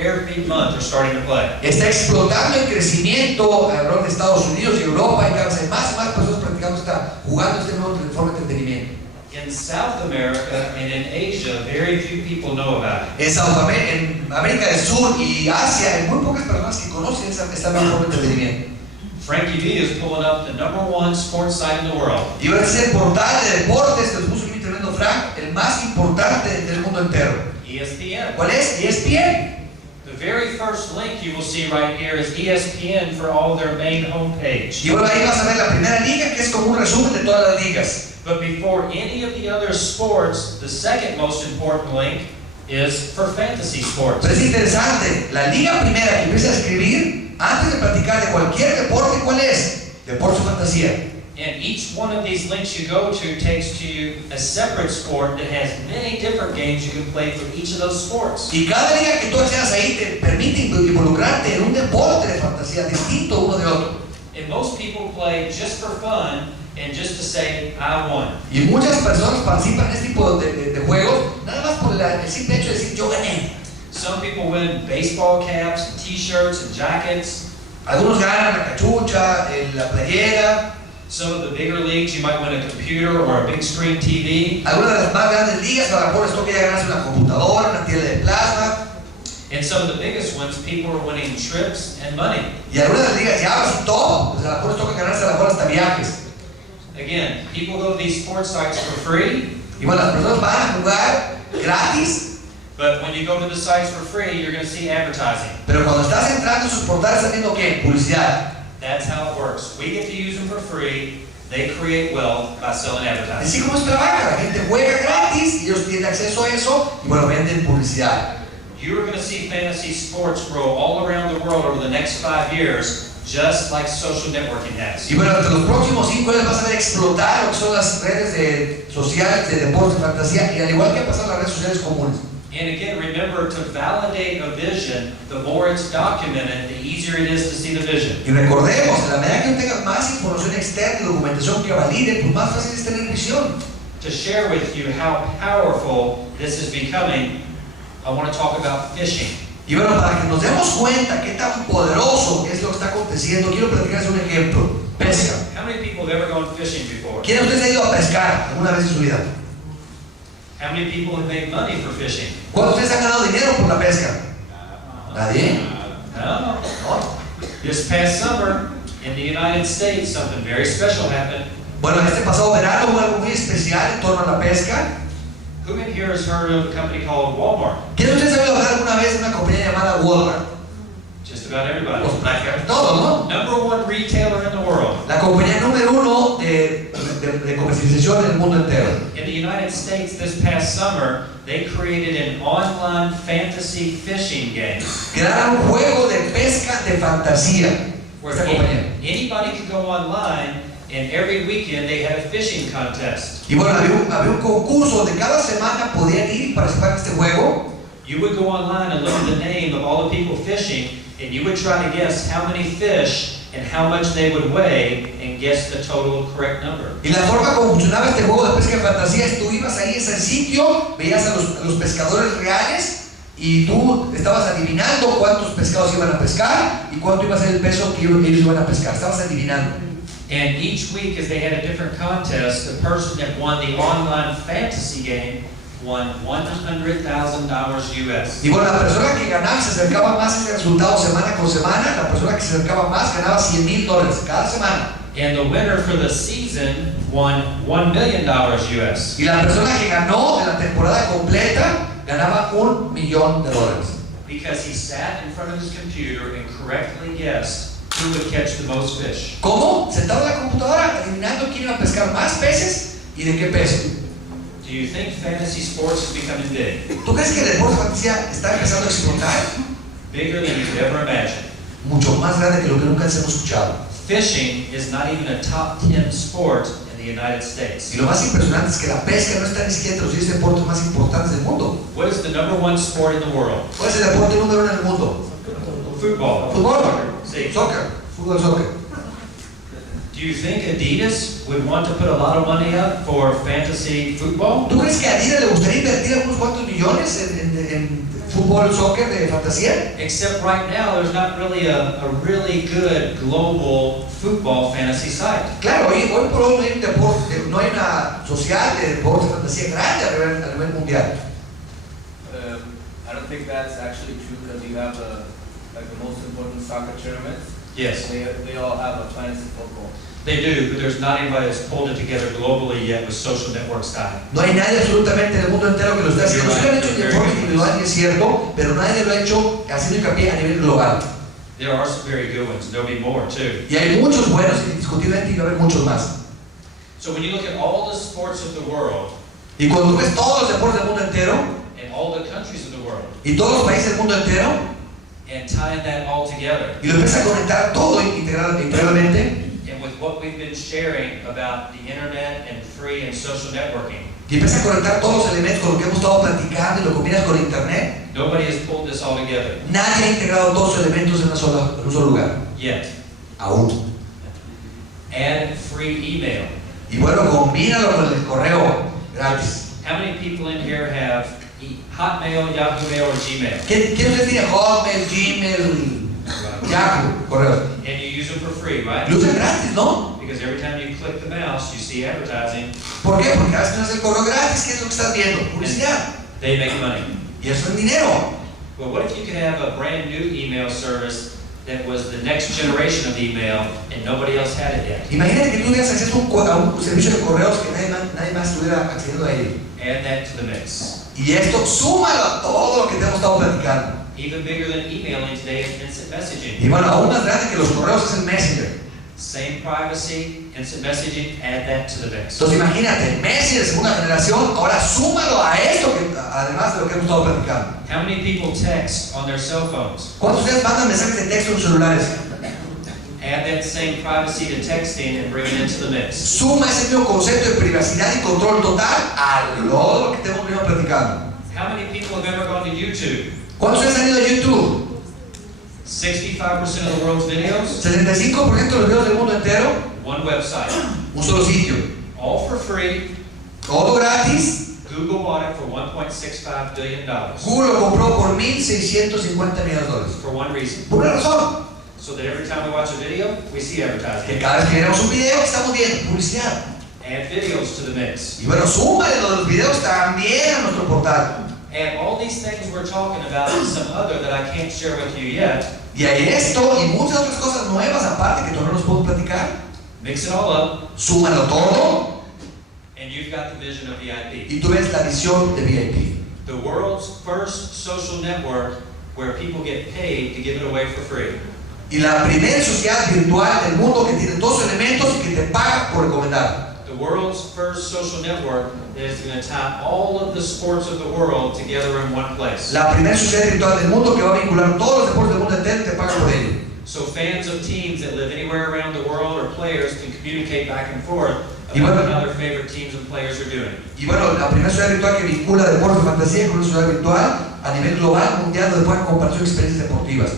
every month are starting to play. Está explotando el crecimiento alrededor de Estados Unidos y Europa, y cada vez hay más y más personas practicando, jugando este nuevo forma de entretenimiento. In South America and in Asia, very few people know about it. En América del Sur y Asia hay muy pocas personas que conocen esta nueva forma de entretenimiento. Frankie V is pulling up the #1 sports site in the world. Y va a ser el portal de deportes que puso mi tremendo Frank, el más importante del mundo entero. ESPN. ¿Cuál es? ESPN. The very first link you will see right here is ESPN for all their main homepage. Y bueno, ahí vas a ver la primera liga, que es como un resumen de todas las ligas. But before any of the other sports, the second most important link is for fantasy sports. Pero es interesante, la liga primera que empieza a escribir antes de practicar de cualquier deporte, ¿cuál es? Deporte o fantasía. And each one of these links you go to takes to you a separate sport that has many different games you can play for each of those sports. Y cada liga que tú accedas ahí te permite involucrarte en un deporte de fantasía distinto uno de otro. And most people play just for fun and just to say, I won. Y muchas personas participan en este tipo de juegos nada más por el simple hecho de decir yo gané. Some people win baseball caps, t-shirts, and jackets. Algunos ganan la cachucha, la playera. Some of the bigger leagues, you might win a computer or a big screen TV. Algunas de las más grandes ligas, a lo mejor les toca ya ganarse una computadora, una tele de plasma. And some of the biggest ones, people are winning trips and money. Y algunas de las ligas ya así top, pues a lo mejor les toca ganarse a lo mejor hasta viajes. Again, people go to these sports sites for free. Y bueno, las personas van a jugar gratis. But when you go to the sites for free, you're going to see advertising. Pero cuando estás entrando en sus portales, estás viendo ¿qué? Publicidad. That's how it works. We get to use them for free. They create wealth by selling advertising. Así como se trabaja, la gente juega gratis y ellos tienen acceso a eso y bueno, venden publicidad. You're going to see fantasy sports grow all around the world over the next 5 years, just like social networking has. Y bueno, entre los próximos 5 años vas a ver explotar lo que son las redes sociales de deportes de fantasía, y al igual que ha pasado en las redes sociales comunes. And again, remember to validate a vision, the more it's documented, the easier it is to see the vision. Y recordemos, a la medida que tengas más información externa y documentación que valide, pues más fácil es tener visión. To share with you how powerful this is becoming, I want to talk about fishing. Y bueno, para que nos demos cuenta qué tan poderoso es lo que está aconteciendo, quiero platicarles un ejemplo. Pesca. How many people have ever gone fishing before? ¿Quién de ustedes ha ido a pescar alguna vez en su vida? How many people have made money for fishing? ¿Cuántos de ustedes han ganado dinero por la pesca? ¿Nadie? No. ¿No? This past summer, in the United States, something very special happened. Bueno, este pasado verano hubo algo muy especial en torno a la pesca. Who in here has heard of a company called Walmart? ¿Quién de ustedes ha oído hablar alguna vez de una compañía llamada Walmart? Just about everybody. Pues prácticamente todos, ¿no? #1 retailer in the world. La compañía número 1 de comercialización en el mundo entero. In the United States this past summer, they created an online fantasy fishing game. Crearon un juego de pesca de fantasía. Where Esta compañía. anybody could go online, and every weekend they had a fishing contest. Y bueno, había un concurso donde cada semana podían ir y participar en este juego. You would go online and look at the name of all the people fishing, and you would try to guess how many fish and how much they would weigh and guess the total correct number. Y la forma como funcionaba este juego de pesca de fantasía es tú ibas ahí a ese sitio, veías a los pescadores reales y tú estabas adivinando cuántos pescados iban a pescar y cuánto iba a ser el peso que ellos iban a pescar. Estabas adivinando. And each week, as they had a different contest, the person that won the online fantasy game won $100,000 US. Y bueno, la persona que ganaba y se acercaba más a ese resultado semana con semana, la persona que se acercaba más ganaba $100,000 cada semana. And the winner for the season won $1 million US. Y la persona que ganó de la temporada completa ganaba $1,000,000. Because he sat in front of his computer and correctly guessed who would catch the most fish. ¿Cómo? Sentado en la computadora adivinando quién iba a pescar más peces y de qué peso. Do you think fantasy sports is becoming big? ¿Tú crees que el deporte de fantasía está empezando a explotar? Bigger than you could ever imagine. Mucho más grande que lo que nunca hemos escuchado. Fishing is not even a top 10 sport in the United States. Y lo más impresionante es que la pesca no está ni siquiera entre los 10 deportes más importantes del mundo. What is the #1 sport in the world? ¿Cuál es el deporte número 1 en el mundo? Football. Fútbol, Sí. soccer, fútbol, soccer. Do Do you think Adidas would want to put a lot of money up for fantasy football? ¿Tú crees que a Adidas le gustaría invertir algunos cuantos millones en fútbol, soccer de fantasía? Except right now, there's not really a really good global football fantasy site. Claro, hoy por hoy no hay un deporte, no hay una social de deporte de fantasía grande a nivel mundial. I don't think that's actually true because you have the most important soccer tournaments. Yes, They all have a fantasy football. they do, but there's not anybody that's pulled it together globally yet with social network style. No hay nadie absolutamente en el mundo entero que lo esté haciendo. Sí lo han hecho de forma individual y es cierto, pero nadie lo ha hecho haciendo hincapié a nivel global. There are some very good ones. There'll be more too. Y hay muchos buenos, indiscutiblemente, y va a haber muchos más. So when you look at all the sports of the world Y cuando ves todos los deportes del mundo entero and all the countries of the world y todos los países del mundo entero and tying that all together, y lo empiezas a conectar todo integralmente and with what we've been sharing about the internet and free and social networking, y empiezas a conectar todos los elementos con lo que hemos estado platicando y lo combinas con internet, nobody has pulled this all together nadie ha integrado todos los elementos en un solo lugar. yet. Aún. Add free email. Y bueno, combínalo con el correo gratis. How many people in here have Hotmail, Yahoo Mail, or Gmail? ¿Quién de ustedes tiene Hotmail, Gmail, Yahoo, correos? And you use them for free, right? Lo usan gratis, ¿no? Because every time you click the mouse, you see advertising. ¿Por qué? Porque cada vez que haces el correo gratis, ¿qué es lo que estás viendo? Publicidad. They make money. Y eso es dinero. Well, what if you could have a brand new email service that was the next generation of email and nobody else had it yet? Imagínate que tú tuvieras acceso a un servicio de correos que nadie más estuviera accediendo a él. Add that to the mix. Y esto, súmalo a todo lo que te hemos estado platicando. Even bigger than emailing today is instant Y messaging. bueno, aún más grande que los correos es el Messenger. Same privacy, instant messaging, add that to the mix. Entonces imagínate, Messenger de segunda generación, ahora súmalo a esto, además de lo que hemos estado platicando. How many people text on their cell phones? ¿Cuántos de ustedes mandan mensajes de texto en sus celulares? Add that same privacy to texting and bring it into the mix. Suma ese mismo concepto de privacidad y control total a lo que te hemos venido platicando. How many people have ever gone to YouTube? ¿Cuántos de ustedes han ido a YouTube? 65% of the world's videos, 75% de los videos del mundo entero, one website. un solo sitio. All for free. Todo gratis. Google bought it for $1.65 billion. Google lo compró por $1,650 millones. For one reason. Por una razón, So that every time we watch a video, we see que advertising. cada vez que miramos un video estamos viendo publicidad. Add videos to the mix. Y bueno, súmale los videos también a nuestro portal. Add all these things we're talking about and some other that I can't share with you yet. Y hay esto y muchas otras cosas nuevas aparte que todavía no nos podemos platicar. Mix it all up, Súmalo todo and you've got the vision of VIP. y tú ves la visión de VIP. The world's first social network where people get paid to give it away for free. Y la primera sociedad virtual del mundo que tiene dos elementos y que te paga por recomendar. The world's first social network that is going to tie all of the sports of the world together in one place. La primera sociedad virtual del mundo que va a vincular todos los deportes del mundo entero y te paga por ello. So fans of teams that live anywhere around the world or players can communicate back and forth Y about bueno- what other favorite teams and players are doing. Y bueno, la primera sociedad virtual que vincula deportes de fantasía con una sociedad virtual a nivel global, mundial, donde pueden compartir sus experiencias deportivas.